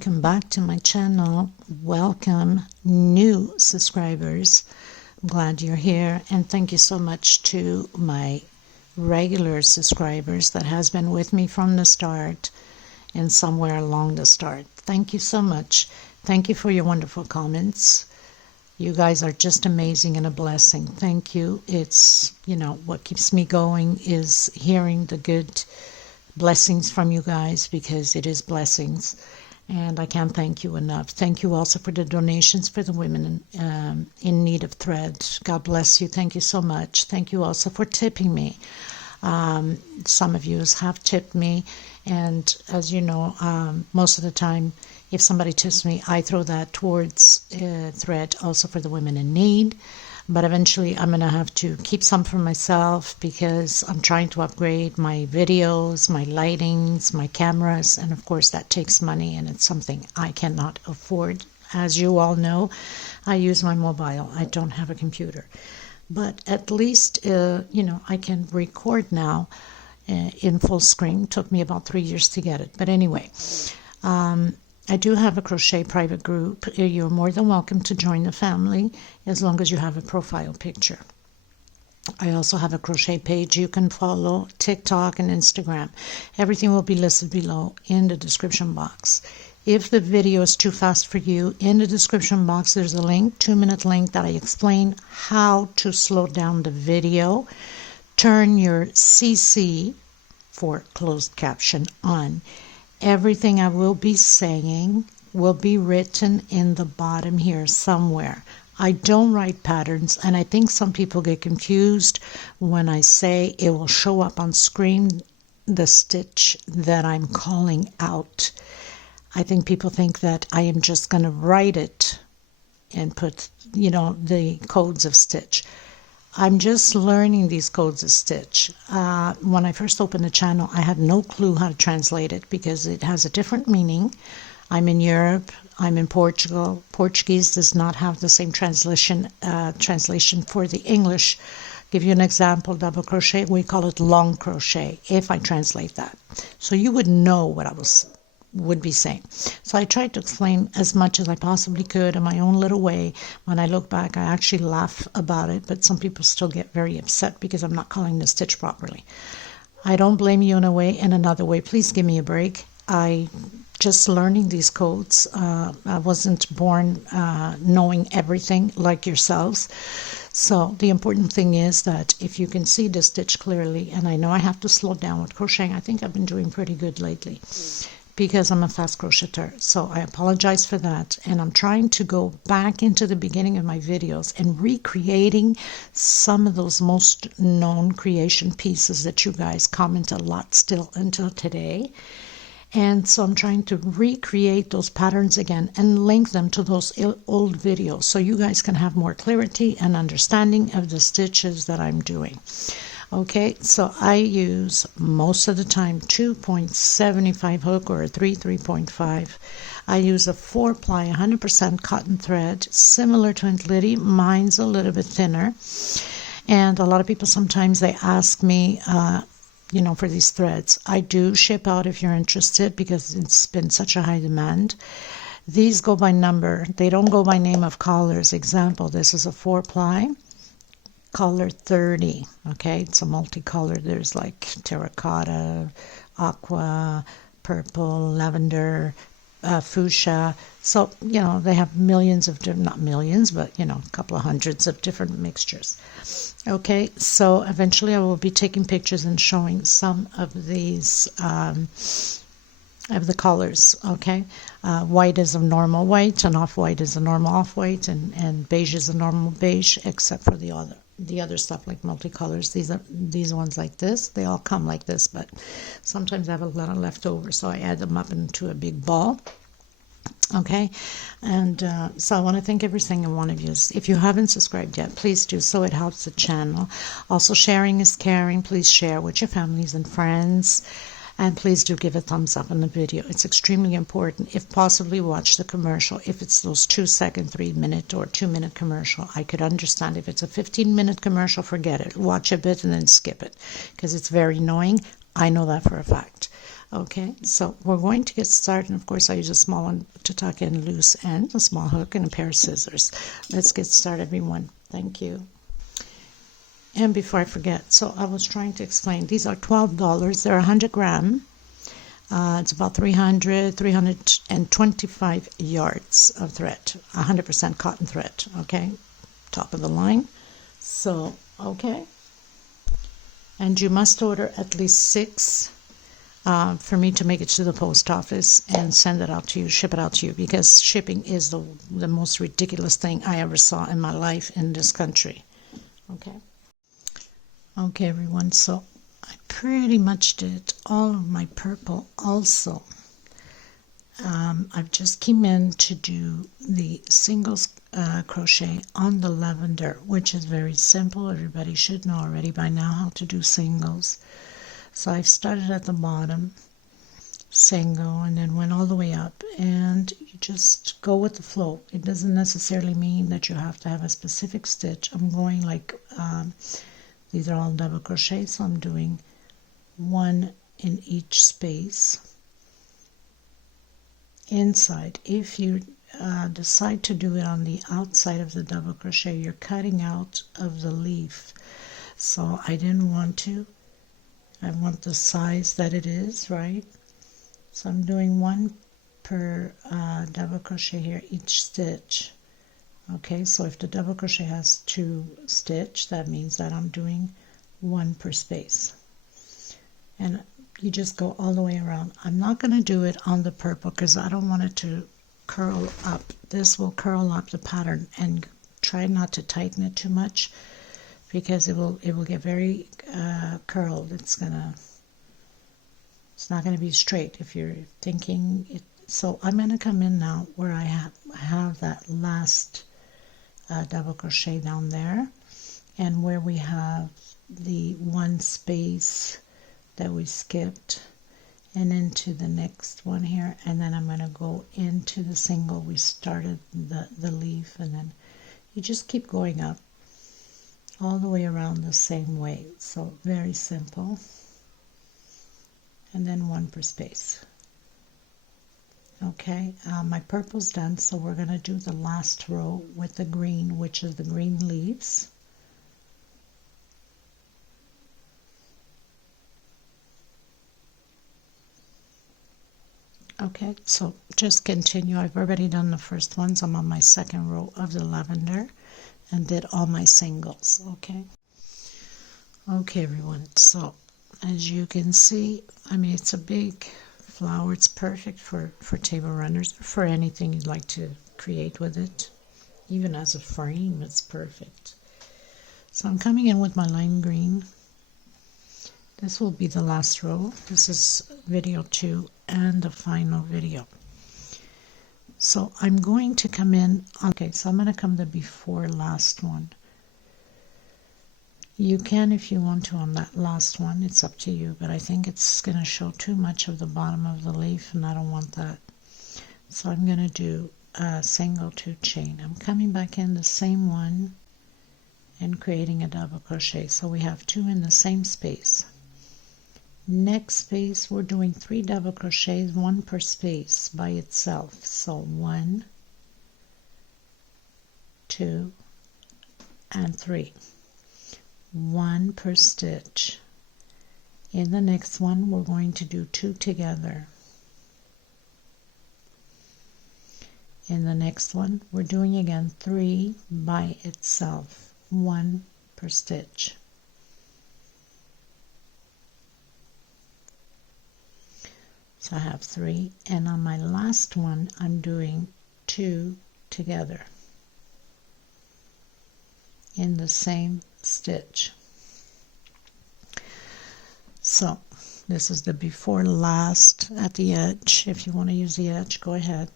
welcome back to my channel. Welcome new subscribers. I'm glad you're here, and thank you so much to my regular subscribers that has been with me from the start and somewhere along the start. Thank you so much. Thank you for your wonderful comments. You guys are just amazing and a blessing. Thank you. It's, what keeps me going is hearing the good blessings from you guys, because it is blessings, and I can't thank you enough. Thank you also for the donations for the women in need of thread. God bless you. Thank you so much. Thank you also for tipping me. Some of you have tipped me, and as you know, most of the time if somebody tips me, I throw that towards thread also for the women in need. But eventually I'm going to have to keep some for myself, because I'm trying to upgrade my videos, my lightings, my cameras, and of course that takes money, and it's something I cannot afford. As you all know, I use my mobile. I don't have a computer. But at least, I can record now in full screen. It took me about 3 years to get it. But anyway, I do have a crochet private group. You're more than welcome to join the family as long as you have a profile picture. I also have a crochet page you can follow, TikTok and Instagram. Everything will be listed below in the description box. If the video is too fast for you, in the description box there's a link, 2-minute link, that I explain how to slow down the video. Turn your CC, for closed caption, on. Everything I will be saying will be written in the bottom here somewhere. I don't write patterns, and I think some people get confused when I say it will show up on screen, the stitch that I'm calling out. I think people think that I am just going to write it and put, the codes of stitch. I'm just learning these codes of stitch. When I first opened the channel, I had no clue how to translate it, because it has a different meaning. I'm in Europe. I'm in Portugal. Portuguese does not have the same translation for the English. Give you an example: double crochet, we call it long crochet, if I translate that. So you would know what I would be saying. So I tried to explain as much as I possibly could in my own little way. When I look back, I actually laugh about it, but some people still get very upset because I'm not calling the stitch properly. I don't blame you in a way. In another way, please give me a break. I just learning these codes. I wasn't born knowing everything like yourselves. So the important thing is that if you can see the stitch clearly, and I know I have to slow down with crocheting. I think I've been doing pretty good lately, because I'm a fast crocheter. So I apologize for that. And I'm trying to go back into the beginning of my videos and recreating some of those most known creation pieces that you guys comment a lot still until today. And so I'm trying to recreate those patterns again and link them to those old videos, so you guys can have more clarity and understanding of the stitches that I'm doing. Okay, so I use most of the time 2.75 hook or a 3.5. I use a 4-ply 100% cotton thread, similar to Aunt Lydia. Mine's a little bit thinner. And a lot of people sometimes they ask me, for these threads. I do ship out if you're interested, because it's been such a high demand. These go by number. They don't go by name of colors. Example, this is a 4-ply. Color 30, okay? It's a multicolor. There's like terracotta, aqua, purple, lavender, fuchsia. So, they have millions of different, not millions, but, a couple of hundreds of different mixtures. Okay, so eventually I will be taking pictures and showing some of these, of the colors, okay? White is a normal white, and off-white is a normal off-white, and beige is a normal beige, except for the other stuff like multicolors. These ones like this, they all come like this, but sometimes I have a lot left over, so I add them up into a big ball. Okay, and so I want to thank every single one of you. If you haven't subscribed yet, please do so. It helps the channel. Also, sharing is caring. Please share with your families and friends. And please do give a thumbs up on the video. It's extremely important. If possibly, watch the commercial. If it's those 2-second, 3-minute, or 2-minute commercial, I could understand. If it's a 15-minute commercial, forget it. Watch a bit and then skip it, because it's very annoying. I know that for a fact. Okay, so we're going to get started. Of course, I use a small one to tuck in loose end, a small hook, and a pair of scissors. Let's get started, everyone. Thank you. And before I forget, so I was trying to explain, these are $12. They're 100 gram. It's about 325 yards of thread, 100% cotton thread, okay? Top of the line. So, okay. And you must order at least 6 for me to make it to the post office and send it out to you, ship it out to you, because shipping is the most ridiculous thing I ever saw in my life in this country. Okay. Okay, everyone, so I pretty much did all of my purple also. I've just came in to do the singles crochet on the lavender, which is very simple. Everybody should know already by now how to do singles. So I've started at the bottom, single, and then went all the way up, and you just go with the flow. It doesn't necessarily mean that you have to have a specific stitch. I'm going like, these are all double crochet, so I'm doing 1 in each space inside. If you decide to do it on the outside of the double crochet, you're cutting out of the leaf, so I didn't want to. I want the size that it is, right? So I'm doing 1 per double crochet here each stitch. Okay, so if the double crochet has 2 stitch, that means that I'm doing 1 per space. And you just go all the way around. I'm not going to do it on the purple because I don't want it to curl up. This will curl up the pattern, and try not to tighten it too much because it will get very curled. It's not gonna be straight if you're thinking it. So I'm gonna come in now where I have that last double crochet down there, and where we have the 1 space that we skipped, and into the next one here, and then I'm going to go into the single we started the leaf, and then you just keep going up all the way around the same way. So very simple, and then 1 per space. Okay, my purple's done, so we're going to do the last row with the green, which is the green leaves. Okay, so just continue. I've already done the first ones. I'm on my second row of the lavender and did all my singles. Okay. Okay, everyone. So as you can see, I mean, it's a big flower. It's perfect for table runners, for anything you'd like to create with it. Even as a frame, it's perfect. So I'm coming in with my lime green. This will be the last row. This is video 2 and the final video. So I'm going to come in, okay, so I'm going to come the before last one. You can, if you want to, on that last one, it's up to you, but I think it's going to show too much of the bottom of the leaf, and I don't want that. So I'm going to do a single 2 chain. I'm coming back in the same one and creating a double crochet. So we have 2 in the same space. Next space, we're doing 3 double crochets, 1 per space by itself. So 1, 2, and 3. 1 per stitch. In the next one, we're going to do 2 together. In the next one, we're doing again 3 by itself, 1 per stitch. So I have 3, and on my last one I'm doing 2 together in the same stitch. So this is the before last at the edge. If you want to use the edge, go ahead.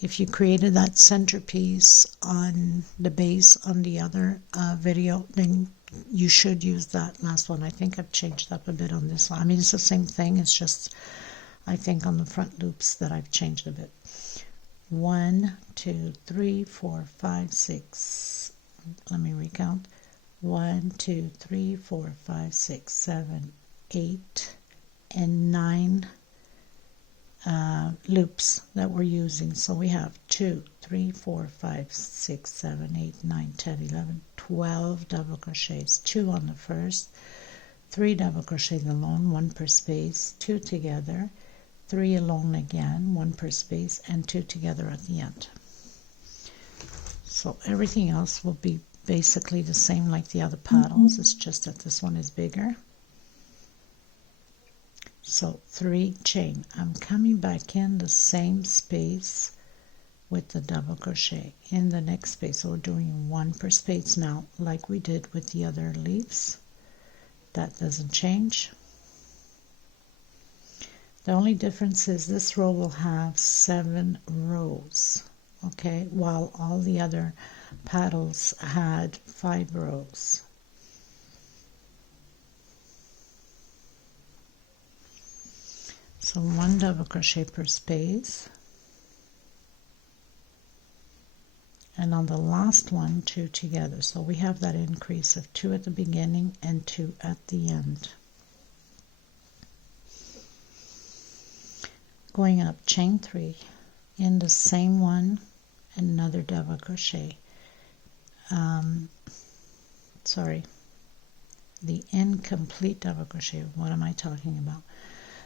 If you created that centerpiece on the base on the other video, then you should use that last one. I think I've changed up a bit on this one. I mean, it's the same thing, it's just I think on the front loops that I've changed a bit. 1, 2, 3, 4, 5, 6. Let me recount. 1, 2, 3, 4, 5, 6, 7, 8, and 9 loops that we're using. So we have 2, 3, 4, 5, 6, 7, 8, 9, 10, 11, 12 double crochets, 2 on the first, 3 double crochets alone, 1 per space, 2 together, 3 alone again, 1 per space, and 2 together at the end. So everything else will be basically the same like the other paddles. It's just that this one is bigger. So 3 chain. I'm coming back in the same space with the double crochet in the next space. So we're doing 1 per space now, like we did with the other leaves. That doesn't change. The only difference is this row will have 7 rows, okay, while all the other paddles had 5 rows. So 1 double crochet per space, and on the last one, 2 together. So we have that increase of 2 at the beginning and 2 at the end. Going up, chain 3 in the same one, another double crochet. The incomplete double crochet. What am I talking about?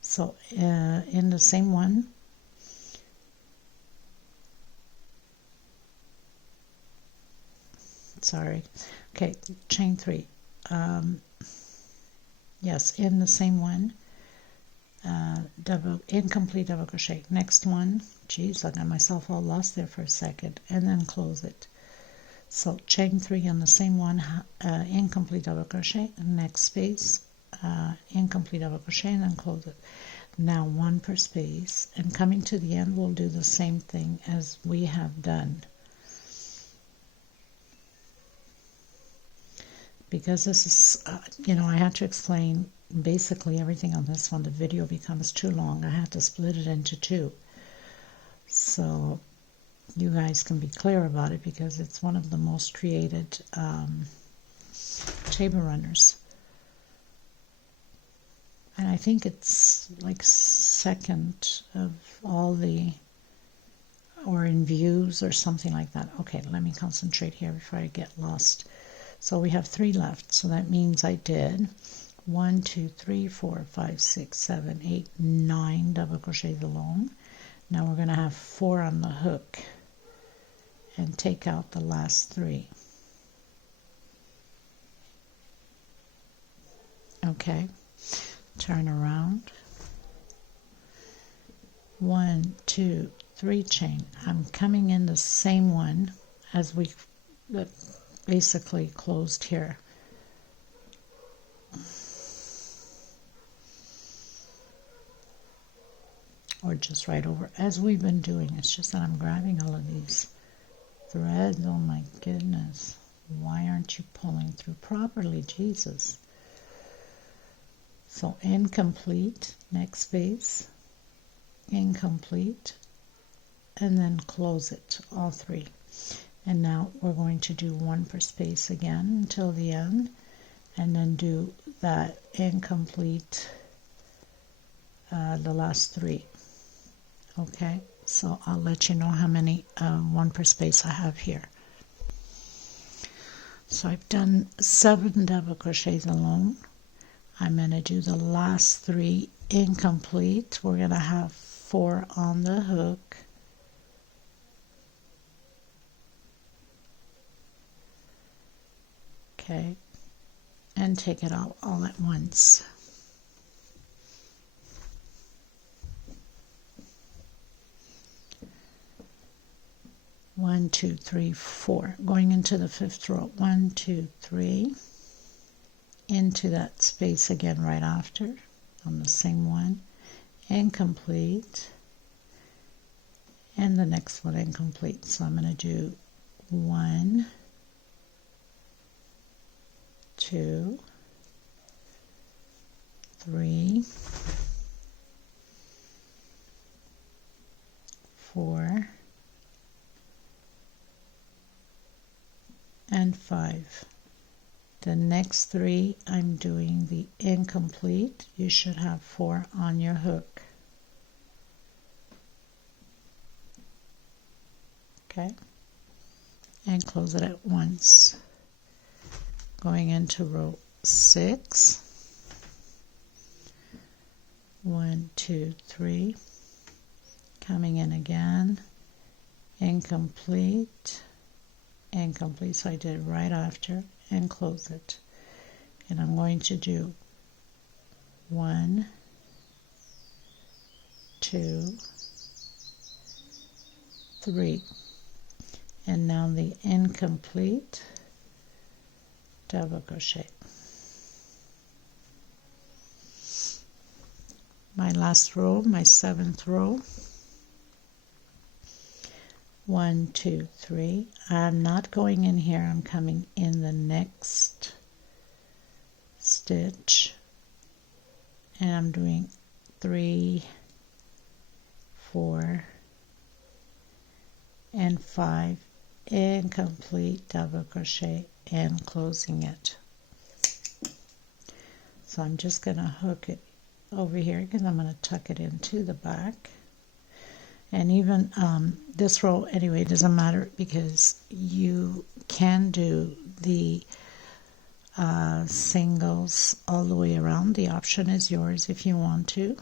So in the same one, okay, chain 3. Yes, in the same one, incomplete double crochet. Next one, geez, I got myself all lost there for a second, and then close it. So chain 3 on the same one, incomplete double crochet, next space, incomplete double crochet, and then close it. Now 1 per space, and coming to the end, we'll do the same thing as we have done. Because this is, I had to explain basically everything on this one. The video becomes too long. I had to split it into 2. So you guys can be clear about it, because it's one of the most created table runners. And I think it's like second of all the, or in views or something like that. Okay, let me concentrate here before I get lost. So we have 3 left. So that means I did 1, 2, 3, 4, 5, 6, 7, 8, 9 double crochets alone. Now we're going to have 4 on the hook and take out the last 3. Okay, turn around. 1, 2, 3 chain. I'm coming in the same one as we basically closed here. Or just right over, as we've been doing. It's just that I'm grabbing all of these threads. Oh my goodness, why aren't you pulling through properly, Jesus? So incomplete, next space, incomplete, and then close it, all 3. And now we're going to do 1 per space again until the end, and then do that incomplete, the last 3. Okay, so I'll let you know how many 1 per space I have here. So I've done 7 double crochets alone. I'm going to do the last 3 incomplete. We're going to have 4 on the hook. Okay, and take it out all at once. One, 2, 3, 4. Going into the 5th row. 1, 2, 3. Into that space again right after on the same one. Incomplete. And the next one incomplete. So I'm going to do 1, 2, 3, 4, and 5. The next 3 I'm doing the incomplete. You should have 4 on your hook. okay, and close it at once. Going into row 6, 1, 2, 3, coming in again, incomplete, incomplete, so I did it right after, and close it. And I'm going to do 1, 2, 3, and now the incomplete double crochet. My last row, my 7th row, 1, 2, 3. I'm not going in here, I'm coming in the next stitch, and I'm doing 3, 4, and 5 incomplete double crochet and closing it. So I'm just going to hook it over here because I'm going to tuck it into the back. And even this row anyway doesn't matter because you can do the singles all the way around. The option is yours if you want to,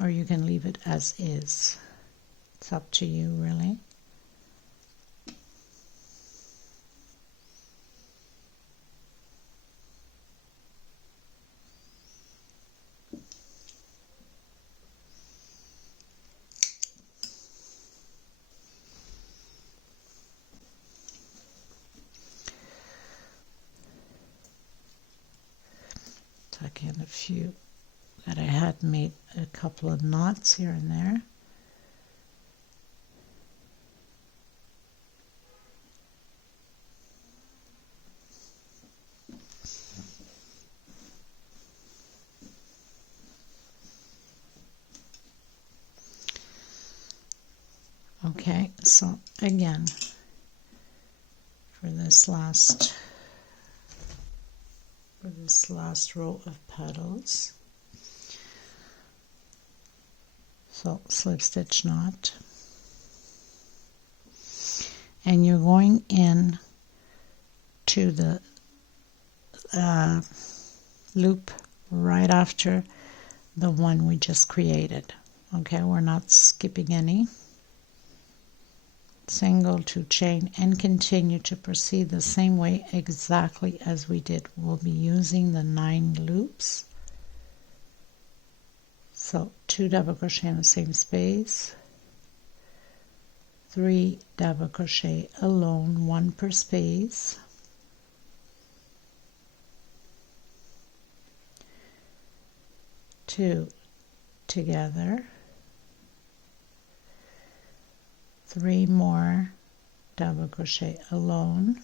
or you can leave it as is. It's up to you really. Tuck in a few that I had made a couple of knots here and there. Okay, so again, for this last row of petals, so slip stitch knot, and you're going in to the loop right after the one we just created. Okay, we're not skipping any. Single, 2 chain, and continue to proceed the same way exactly as we did. We'll be using the 9 loops. So 2 double crochet in the same space, 3 double crochet alone, 1 per space, 2 together, 3 more double crochet alone,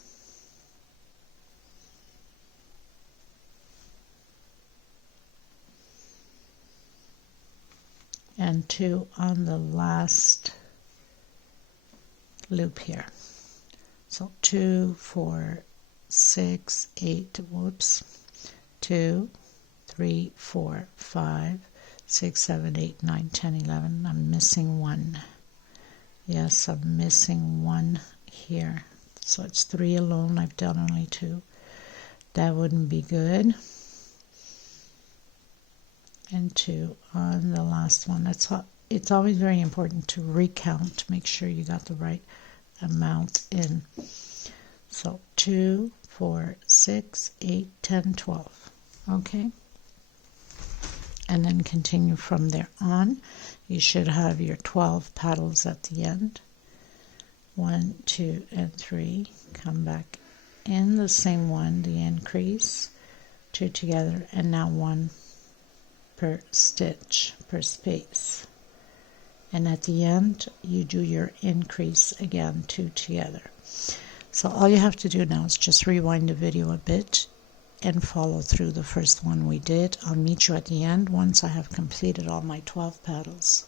and 2 on the last loop here. So 2, 4, 6, 8, whoops, 2, 3, 4, 5, 6, 7, 8, 9, 10, 11. I'm missing 1. Yes, I'm missing 1 here. So it's 3 alone. I've done only 2. That wouldn't be good. And 2 on the last one. It's always very important to recount. Make sure you got the right amount in. So 2, 4, 6, 8, 10, 12. Okay. And then continue from there on. You should have your 12 petals at the end. 1, 2, and 3. Come back in the same one, the increase, 2 together, and now 1 per stitch, per space. And at the end, you do your increase again, 2 together. So all you have to do now is just rewind the video a bit and follow through the first one we did. I'll meet you at the end once I have completed all my 12 petals.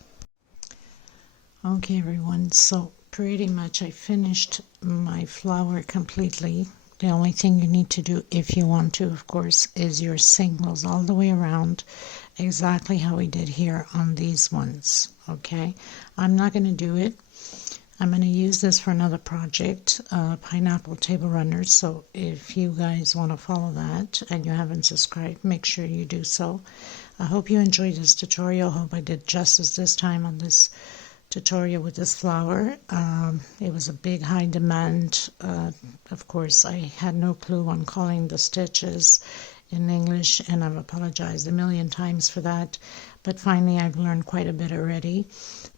Okay everyone, so pretty much I finished my flower completely. The only thing you need to do, if you want to, of course, is your singles all the way around, exactly how we did here on these ones. Okay, I'm not going to do it. I'm going to use this for another project, pineapple table runners. So if you guys want to follow that and you haven't subscribed, make sure you do so. I hope you enjoyed this tutorial. I hope I did justice this time on this tutorial with this flower. It was a big high demand. Of course, I had no clue on calling the stitches in English, and I've apologized a million times for that, but finally I've learned quite a bit already,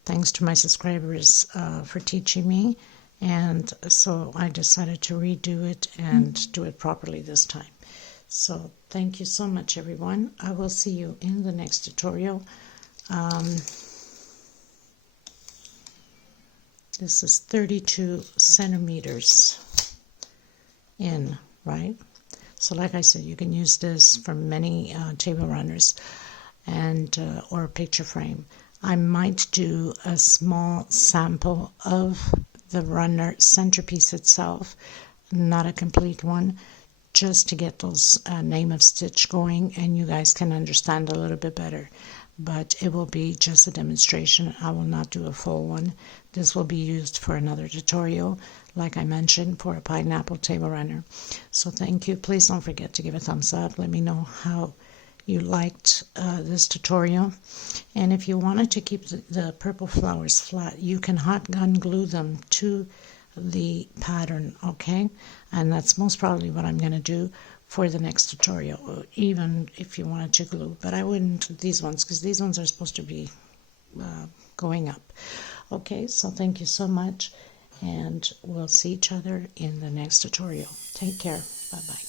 thanks to my subscribers for teaching me, and so I decided to redo it and do it properly this time. So thank you so much, everyone. I will see you in the next tutorial. This is 32 centimeters in, right? So like I said, you can use this for many table runners and or a picture frame. I might do a small sample of the runner centerpiece itself, not a complete one, just to get those name of stitch going and you guys can understand a little bit better. But it will be just a demonstration. I will not do a full one. This will be used for another tutorial, like I mentioned, for a pineapple table runner. So thank you. Please don't forget to give a thumbs up. Let me know how you liked this tutorial. And if you wanted to keep the purple flowers flat, you can hot gun glue them to the pattern, okay? And that's most probably what I'm going to do for the next tutorial, even if you wanted to glue. But I wouldn't these ones, because these ones are supposed to be going up. Okay, so thank you so much, and we'll see each other in the next tutorial. Take care. Bye-bye.